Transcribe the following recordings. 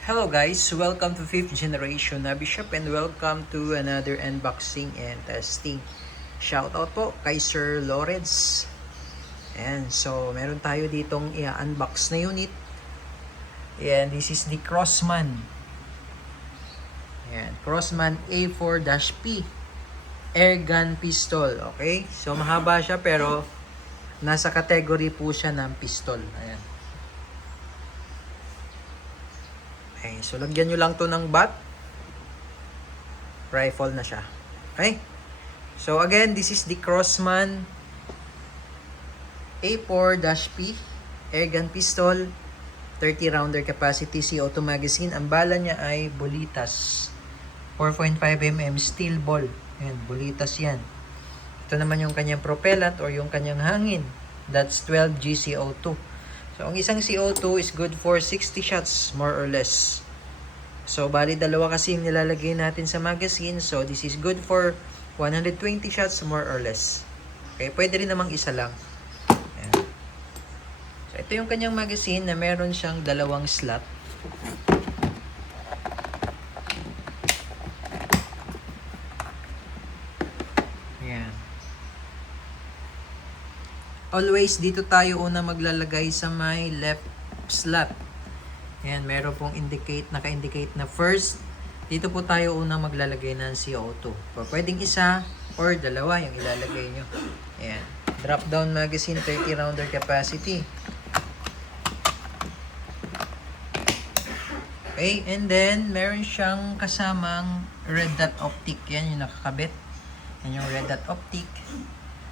Hello guys, welcome to 5th generation na Bishop and welcome to another unboxing and testing. Shoutout po kay Sir Lawrence. And so meron tayo ditong i-unbox na unit. And this is the Crossman. Ayan, Crossman A4-P Airgun Pistol. Okay? So mahaba siya pero nasa category po siya ng pistol. Ayan. Okay, so lagyan nyo lang to ng bat. Rifle na siya. Okay? So again, this is the Crossman A4-P Airgun Pistol. 30 rounder capacity CO2 magazine. Ang bala niya ay Bolitas. 4.5mm steel ball. Ayan, Bolitas yan. Ito naman yung kanyang propellant or yung kanyang hangin. That's 12 GCO2. So, ang isang CO2 is good for 60 shots, more or less. So, bali dalawa kasi yung nilalagay natin sa magazine. So, this is good for 120 shots, more or less. Okay, pwede rin namang isa lang. Ayan. So, ito yung kanyang magazine na meron siyang dalawang slot. Ayan. Always dito tayo una maglalagay sa may left slot. Ayan, meron pong naka-indicate na first. Dito po tayo una maglalagay ng CO2. Pwedeng isa or dalawa yung ilalagay nyo. Ayan. Drop down magazine, 30 rounder capacity. Okay, and then meron siyang kasamang red dot optic. Yan yung nakakabit. Yan yung red dot optic.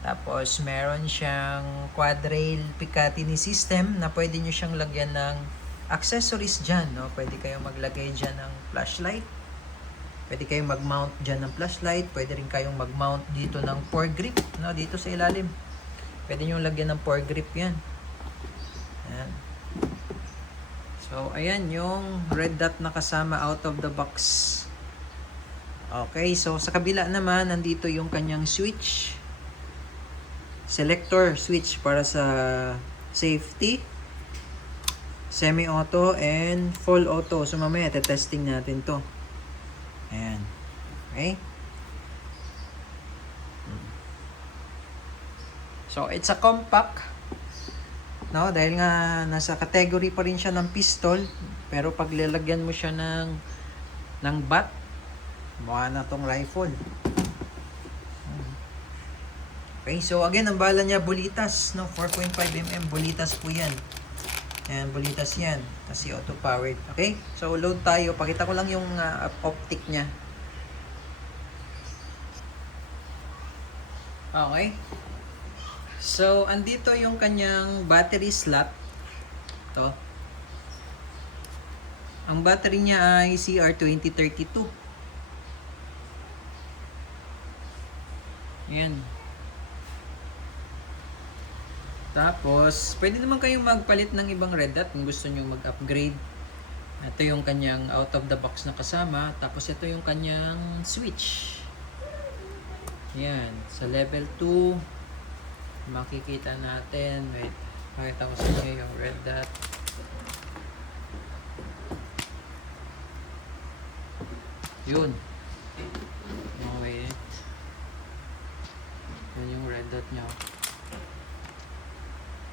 Tapos, meron siyang quad-rail Picatinny system na pwede nyo siyang lagyan ng accessories dyan. No? Pwede kayong maglagay dyan ng flashlight. Pwede kayong mag-mount dyan ng flashlight. Pwede rin kayong mag-mount dito ng foregrip. No? Dito sa ilalim. Pwede nyo lagyan ng foregrip yan. Ayan. So, ayan yung red dot na kasama out of the box. Okay, so sa kabila naman, nandito yung kanyang switch. Selector switch para sa safety, semi-auto, and full auto. So mamaya testing natin to. Ayan. Okay. So it's a compact. No, dahil nga nasa category pa rin siya ng pistol, pero pag lalagyan mo siya ng bat, mukha na tong rifle. Okay, so again, ang bala niya Bolitas, no? 4.5mm, Bolitas po yan. Ayan, Bolitas yan. Kasi auto-powered. Okay, so load tayo. Pakita ko lang yung optic niya. Okay. So, andito yung kanyang battery slot. Ito. Ang battery niya ay CR2032. Ayan. Tapos, pwede naman kayong magpalit ng ibang red dot kung gusto nyo mag-upgrade. Ito yung kanyang out of the box na kasama. Tapos, ito yung kanyang switch. Yan. Sa level 2, makikita natin. Wait, pakita ko sa inyo yung red dot. Yun. Oh, wait. Yun yung red dot nyo.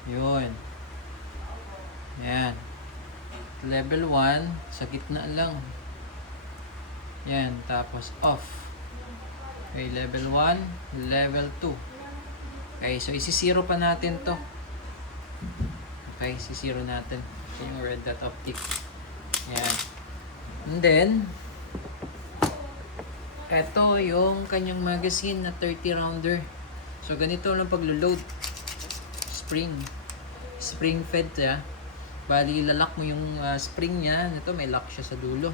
Yun. Yan. Level 1, sa gitna lang. Yan, tapos off. Okay, level 1, level 2. Okay, so isi-zero pa natin to. Okay, isi-zero natin. Ito yung red dot optic. Yan. And then, ito yung kanyang magazine na 30 rounder. So, ganito lang paglo-load. Spring fed siya. Bali, ilalak mo yung spring niya. Ito, may lock siya sa dulo.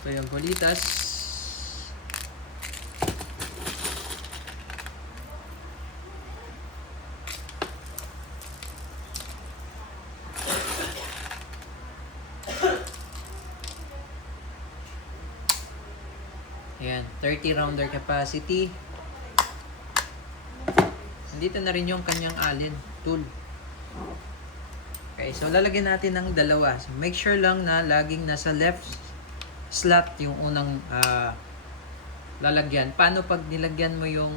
Ito yung Bolitas. Ayan, 30 rounder capacity. Nandito na rin yung kanyang allen tool. Okay, so lalagyan natin ng dalawa. So make sure lang na laging nasa left slot yung unang lalagyan. Paano pag nilagyan mo yung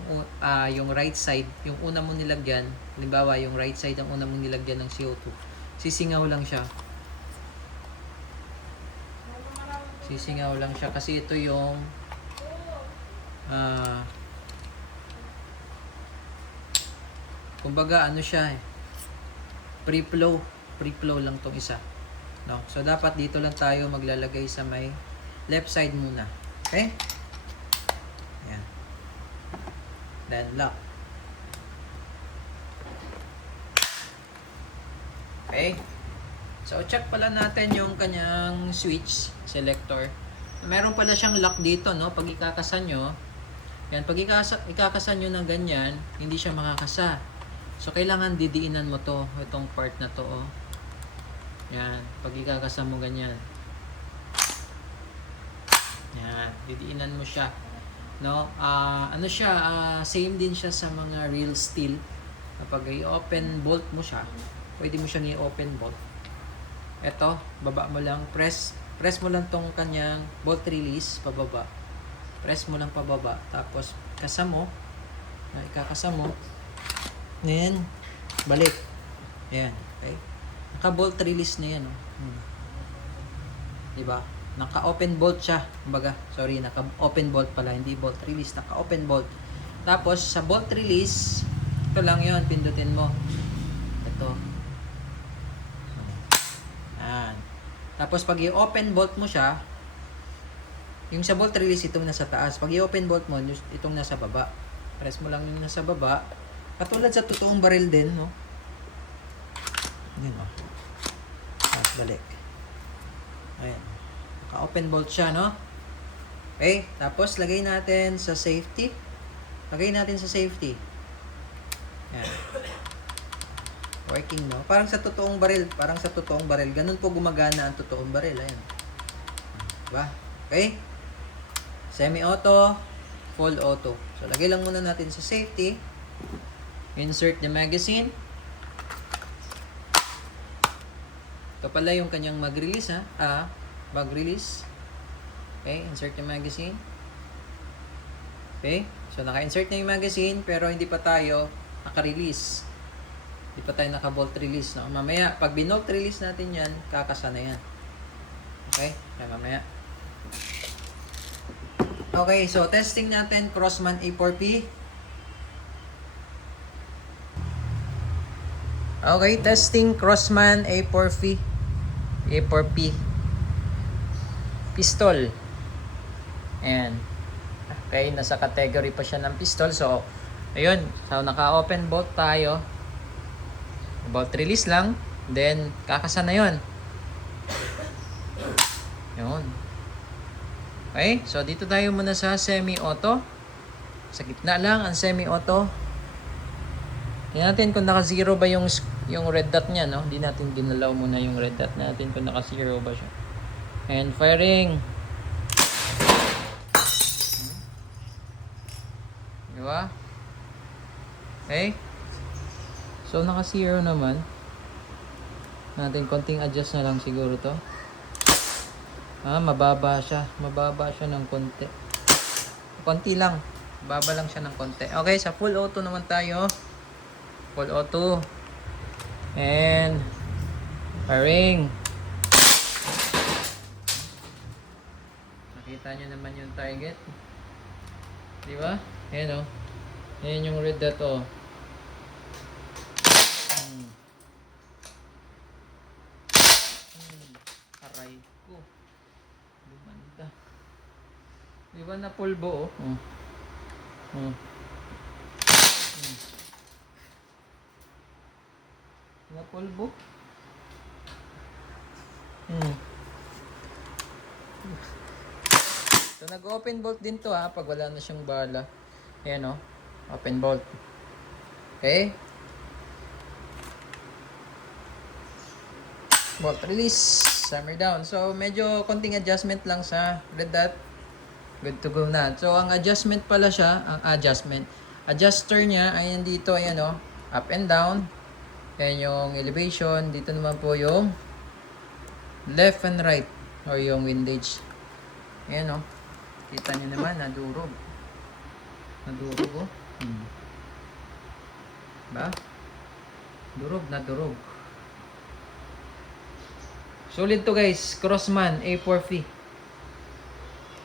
right side, yung una mo nilagyan, halimbawa yung right side ang una mong nilagyan ng CO2, sisingaw lang siya. Sisingaw lang siya kasi ito yung kumbaga ano siya pre-flow lang tong isa, no? So dapat dito lang tayo maglalagay sa may left side muna. Okay? Yan. Then lock. Okay? So check pala natin yung kanyang switch selector. Meron pala siyang lock dito, no? Pag ikakasan nyo, yan, pag ikakasan nyo ng ganyan, hindi siya makakasa. So kailangan didiinan mo to, itong part na to, oh. Yan, pag ikakasan mo ganyan. Yan, didiinan mo siya. No? Ano siya, same din siya sa mga real steel. Kapag i-open bolt mo siya, pwede mo siyang i-open bolt. Ito, baba mo lang, press mo lang tong kanyang bolt release pababa. Press mo lang pababa, tapos kasa mo, ikakasa mo. Then balik. Yan, okay? Naka-bolt release na yan, oh. Diba? Naka-open bolt siya. Kumbaga, sorry, naka-open bolt pala, hindi bolt release, naka-open bolt. Tapos sa bolt release, ito lang 'yon, pindutin mo. Ito. Yan. Tapos pag i-open bolt mo siya, yung sa bolt release itong nasa taas. Pag i-open bolt mo, itong nasa baba. Press mo lang yung nasa baba. Katulad sa totoong baril din, no? Yan, oh. Tapos balik. Ayan. Naka-open bolt siya, no? Okay. Tapos lagay natin sa safety. Lagay natin sa safety. Yan. Working, no? Parang sa totoong baril. Parang sa totoong baril. Ganun po gumagana ang totoong baril. Ayan. Diba? Okay? Semi-auto, full auto. So, lagay lang muna natin sa safety. Insert the magazine. Ito pala yung kanyang mag-release, ha? Mag-release. Okay, insert the magazine. Okay, so naka-insert na yung magazine, pero hindi pa tayo naka-release. Hindi pa tayo naka-bolt release, no? Mamaya, pag binolt release natin yan, kakasa na yan. Okay, kaya mamaya. Okay, so testing natin Crossman A4P. Okay, testing Crossman A4P. A4P. Pistol. Ayan. Okay, nasa category pa siya ng pistol. So, ayun. So, naka-open bolt tayo. Bolt release lang. Then, kakasa na yun. Yun. Okay, so dito tayo muna sa semi-auto. Sa gitna lang ang semi-auto. Tingnan natin kung naka-zero ba yung red dot niya, no? Hindi natin ginalaw muna yung red dot natin kung naka-zero ba siya. And firing. Diba? Okay. So naka-zero naman. Natin konting adjust na lang siguro to. Mababa siya. Mababa siya ng konti. Konti lang. Baba lang siya ng konti. Okay, sa full auto naman tayo. Full auto. And firing. Nakita nyo naman yung target. Di ba? Ayan, oh. Ayan yung red dot, oh. Aray ko. Lumanda. Di ba na pulbo, oh? Na pulbo. So nag-open bolt din to, pag wala na siyang bala. Ayan, oh. Open bolt. Okay. Bolt release. Hammer down. So medyo konting adjustment lang sa red dot. Good to go na. So ang adjustment pala siya, adjuster niya ay nandito, ayan, oh. Up and down. Yan yung elevation. Dito naman po yung left and right or yung windage. Ayan o. Kita nyo naman, nadurog. Nadurog o. Ba? Durog, nadurog. Solid to guys. Crossman A4V.